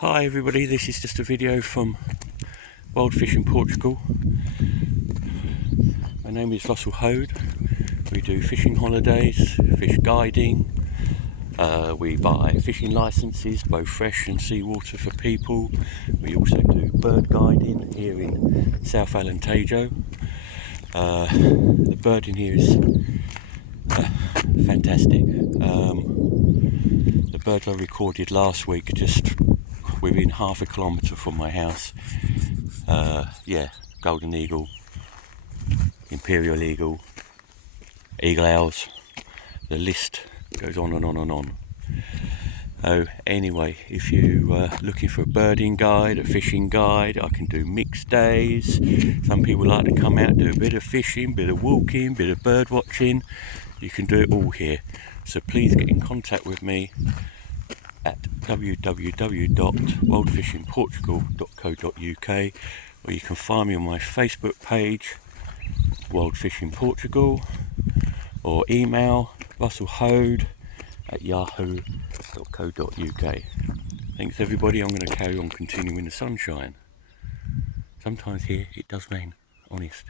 Hi everybody, this is just a video from Wild Fishing Portugal. My name is Russell Hode. We do fishing holidays, fish guiding, we buy fishing licenses, both fresh and seawater for people. We also do bird guiding here in South Alentejo. The bird in here is fantastic. The bird I recorded last week just within half a kilometre from my house. Golden eagle, imperial eagle, eagle owls, the list goes on and on and on. Oh, anyway, if you are looking for a birding guide, a fishing guide, I can do mixed days. Some people like to come out, do a bit of fishing, bit of walking, bit of bird watching. You can do it all here. So please get in contact with me at www.wildfishingportugal.co.uk, or you can find me on my Facebook page, Wild Fishing Portugal, or email russellhode@yahoo.co.uk. Thanks everybody. I'm going to carry on continuing the sunshine. Sometimes here it does rain, honest.